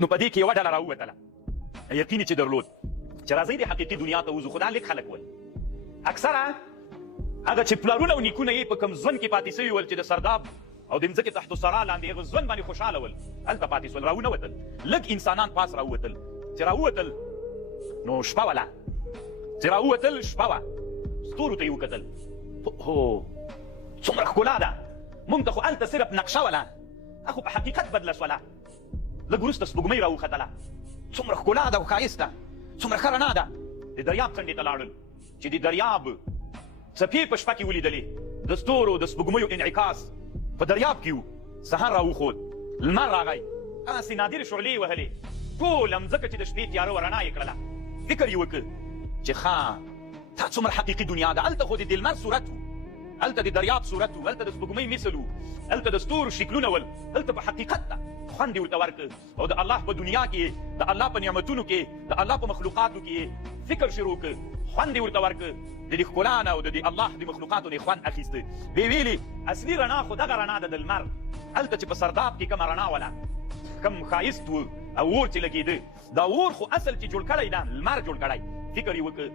نو په دې کې یوه ډله راووتله یقین چې درلود چې راځئ د حقیقي دنیا ته وځو، خو دا لږ خلک ول. اکثره هغه چې پلرونه او نیکونه یې په کوم ژوند کې پاتې سوي ول چې د سرداب او د مځکې تحت الثرا لاندې هغه ژوند باندې خوشحاله ول، هلته پاتې سول، راونه وتل. لږ انسانان پاس راووتل. چې راووتل نو شپه وله، چې راووتل شپه وه، ستورو ته یې وکتل. هو څومره ښکلا ده، موږ ته خو هلته صرف نقشه وله، خو په حقیقت بدله سوله. لږ وروسته سپوږمۍ راوختله، څومره ښکلا ده او ښایسته، څومره ښه رڼا ده. د دریاب څنډې ته لاړل چې د دریاب څپې په شپه کې ولیدلې، د ستورو د سپوږمیو انعکاس په دریاب کې و. سهار راوخوت، لمر راغی، هسې نادرې شعلې یې وهلې، ټوله مځکه چې د شپې تیاره و رڼا یې کړله. فکر یې وکړ چې ښه دا څومره حقیقي دنیا ده. هلته خو د لمر صورت و، هلته د دریاب صورت و، هلته د سپوږمۍ مثل و، هلته د ستورو شکلونه ول، هلته په حقیقت ده. خوند یې ورته ورکړ او د الله په دنیا کې، د الله په نعمتونو کې، د الله په مخلوقاتو کې فکر شروع کړ. خوند یې ورته ورکړ، د دې ښکلا نه او د دې الله د مخلوقاتو نه یې خوند اخیسته. ویې ویلې اصلي رڼا خو دغه رڼا ده د لمر. هلته چې په سرداب کې کومه رڼا وله، کوم ښایست و او اور چې لګېده، دا اور خو اصل چې جوړ کړی ده لمر جوړ کړی. فکر یې وکړ